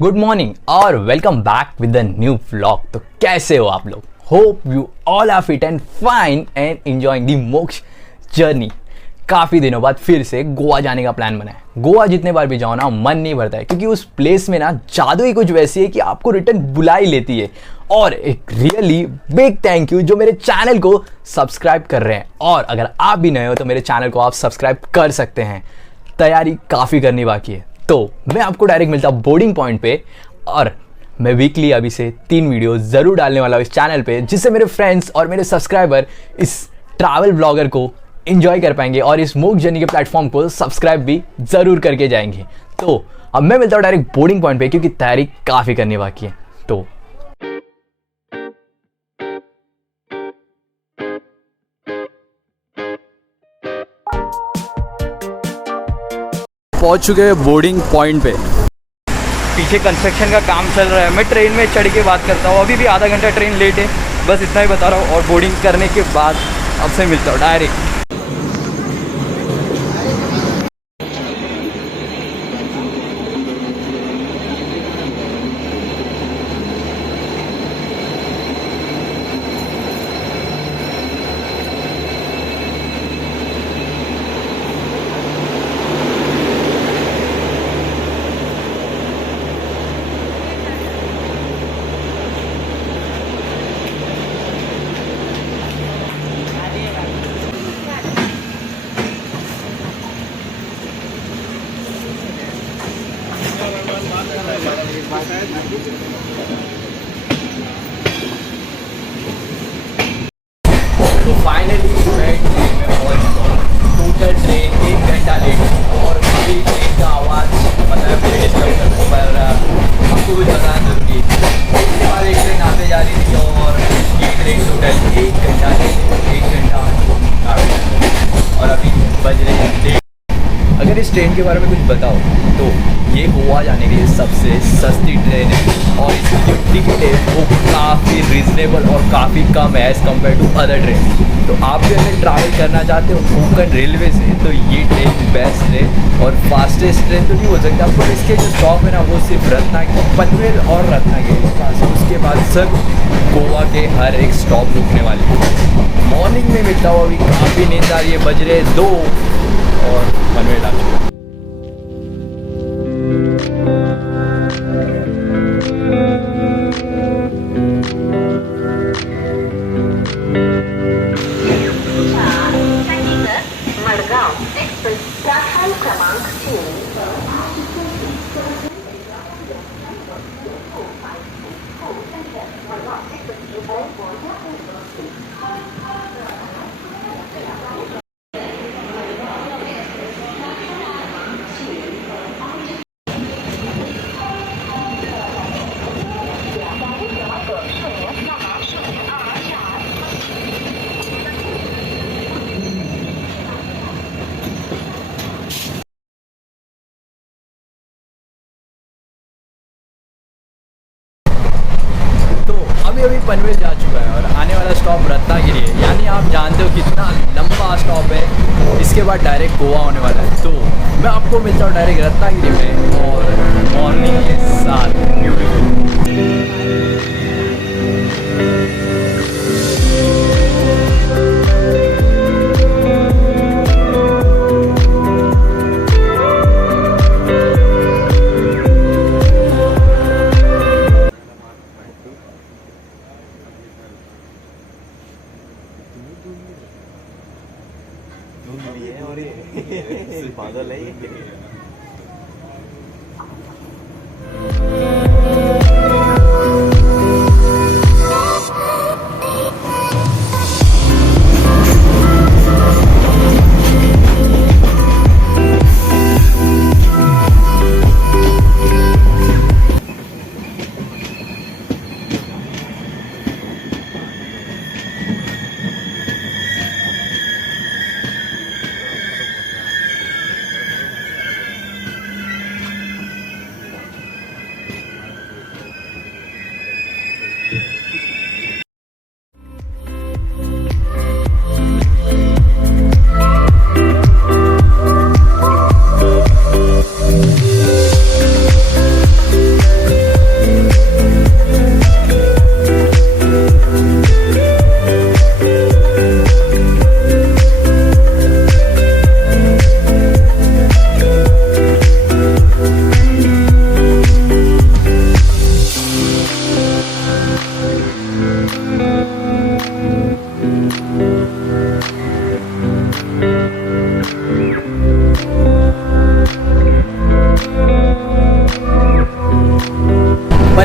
Good morning और welcome back with the new vlog. तो कैसे हो आप लोग? Hope you all are fit and fine and enjoying the मोक्ष जर्नी। काफ़ी दिनों बाद फिर से गोवा जाने का प्लान बना है। गोवा जितने बार भी जाओ ना मन नहीं भरता है, क्योंकि उस प्लेस में ना जादू ही कुछ वैसी है कि आपको रिटर्न बुला ही लेती है। और एक रियली बिग थैंक यू जो मेरे चैनल को सब्सक्राइब कर रहे हैं, और अगर आप भी नए हो तो मेरे चैनल को आप सब्सक्राइब कर सकते हैं। तैयारी काफ़ी करनी बाकी है, तो मैं आपको डायरेक्ट मिलता हूँ बोर्डिंग पॉइंट पे। और मैं वीकली अभी से 3 वीडियो ज़रूर डालने वाला हूँ इस चैनल पे, जिससे मेरे फ्रेंड्स और मेरे सब्सक्राइबर इस ट्रैवल ब्लॉगर को एंजॉय कर पाएंगे और इस मोक्ष जर्नी के प्लेटफॉर्म को सब्सक्राइब भी ज़रूर करके जाएंगे। तो अब मैं मिलता हूँ डायरेक्ट बोर्डिंग पॉइंट पे, क्योंकि तैयारी काफ़ी करनी बाकी है। तो पहुंच चुके हैं बोर्डिंग पॉइंट पे। पीछे कंस्ट्रक्शन का काम चल रहा है। मैं ट्रेन में चढ़ के बात करता हूँ। अभी भी आधा घंटा ट्रेन लेट है, बस इतना ही बता रहा हूँ। और बोर्डिंग करने के बाद आपसे मिलता हूँ डायरेक्ट। तो फाइनली मैं ट्रेन में पहुंच गया। टोटल ट्रेन 1 घंटा लेट, और अभी ट्रेन का आवाज़ मतलब मुझे डिस्टर्ब कर रहा है, पर आपको भी बताना जरूरी है। इसके बाद एक ट्रेन आते जा रही थी, और ये ट्रेन टोटल 1 घंटा लेट, 1 घंटा और अभी बज रहे हैं 1:30। अगर इस ट्रेन के बारे में कुछ बताओ तो ये गोवा जाने के लिए सबसे सस्ती ट्रेन है, और इसकी जो टिकट है वो काफ़ी रिजनेबल और काफ़ी कम है as compared to other train. तो आप भी अगर ट्रैवल करना चाहते हो कोंकण रेलवे से, तो ये ट्रेन बेस्ट है और फास्टेस्ट ट्रेन तो नहीं हो सकता, पर इसके जो स्टॉप है ना वो सिर्फ रत्नागिरी, पनवेल और रत्नागिरी। उसके बाद सब गोवा के हर एक स्टॉप रुकने वाले। मॉर्निंग में मिलता हूँ, अभी काफ़ी नींद आ रही है, बज रहे 2 और पनवेल आ चुका। अभी पनवेल जा चुका है और आने वाला स्टॉप रत्नागिरी है। यानी आप जानते हो कितना लंबा स्टॉप है। इसके बाद डायरेक्ट गोवा होने वाला है। तो मैं आपको मिलता हूँ डायरेक्ट रत्नागिरी में, और मॉर्निंग के साथ पागल है ये।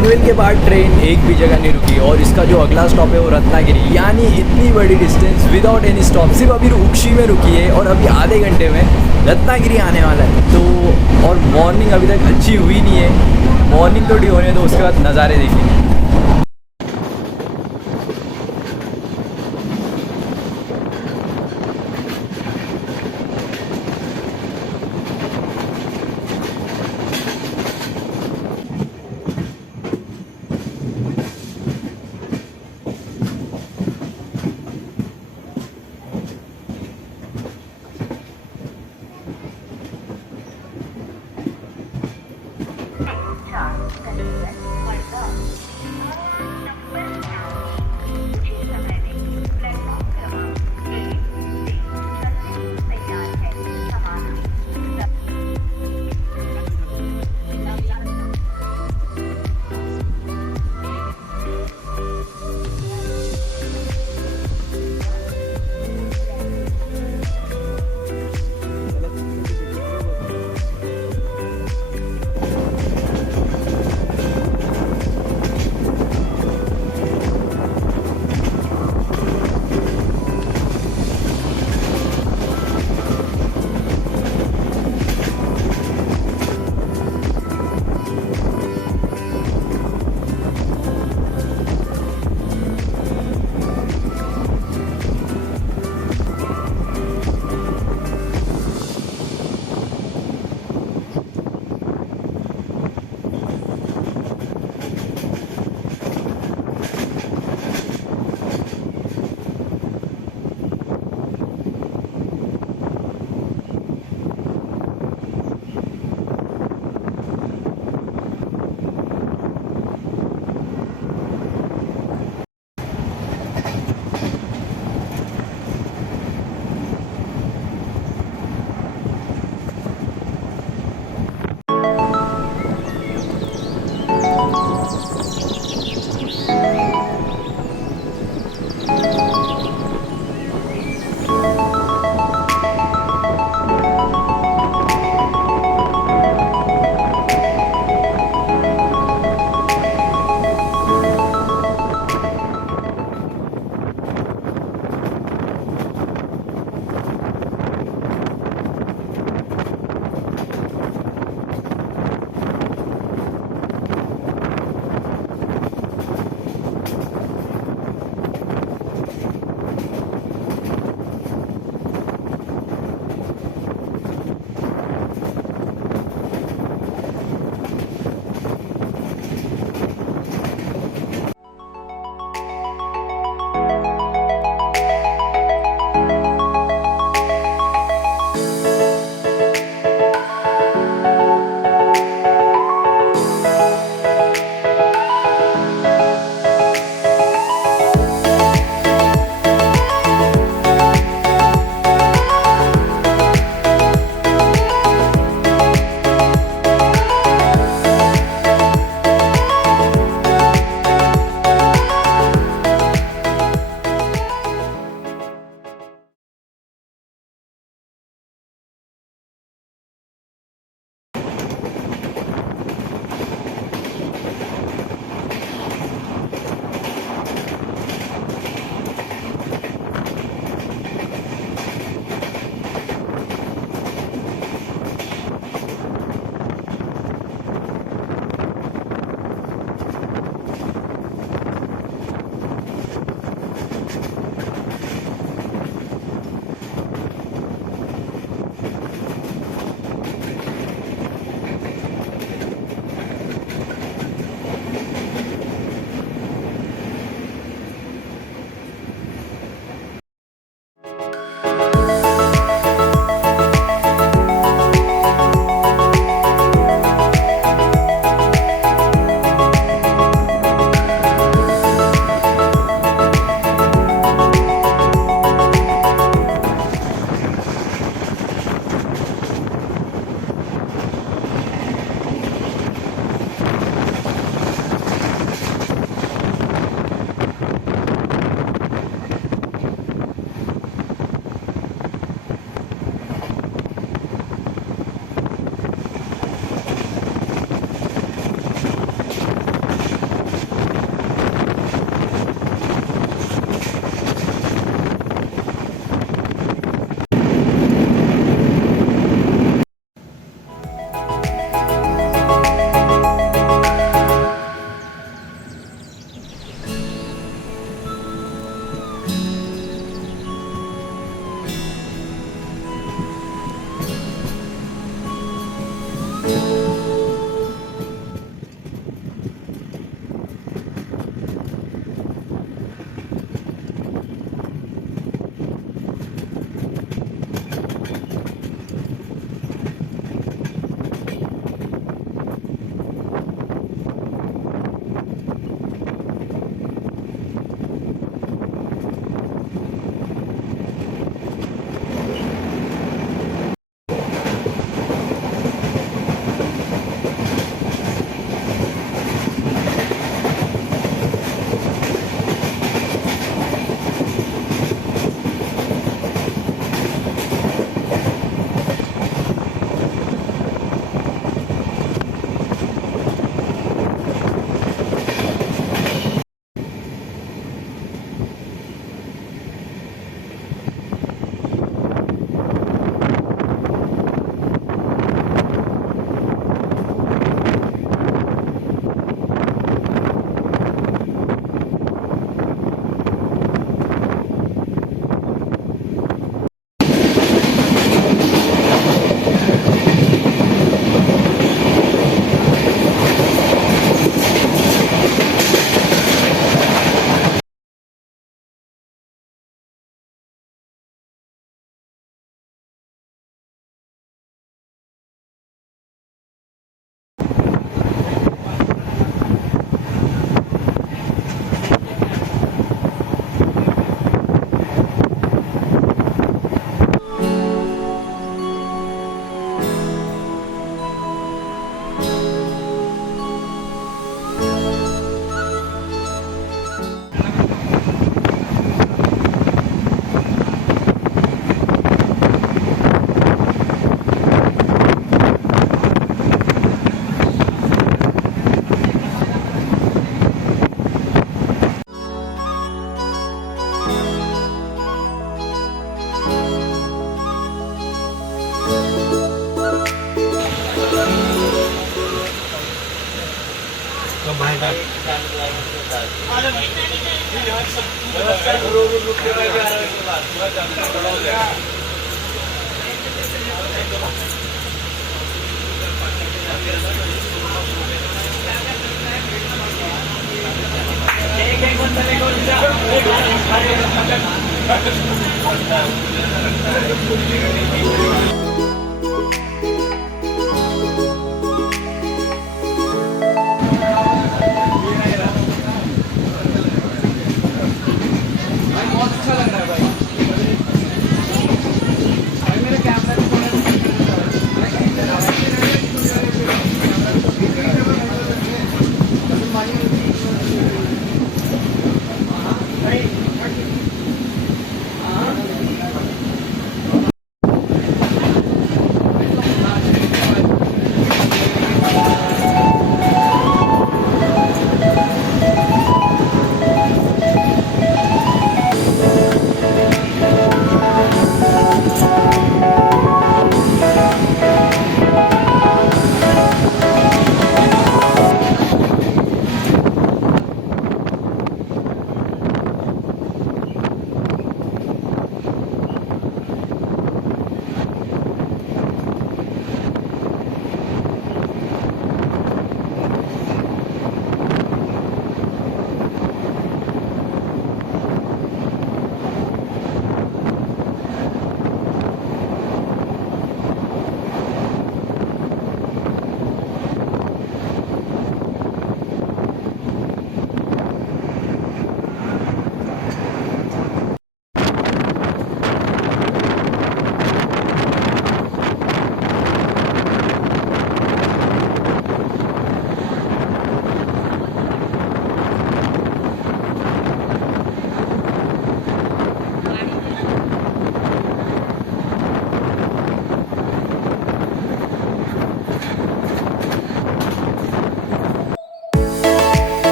पनवेल के बाद ट्रेन एक भी जगह नहीं रुकी और इसका जो अगला स्टॉप है वो रत्नागिरी, यानी इतनी बड़ी डिस्टेंस विदाउट एनी स्टॉप, सिर्फ अभी उक्षी में रुकी है और अभी आधे घंटे में रत्नागिरी आने वाला है। तो और मॉर्निंग अभी तक अच्छी हुई नहीं है, मॉर्निंग थोड़ी होने दो, उसके बाद नज़ारे देखेंगे।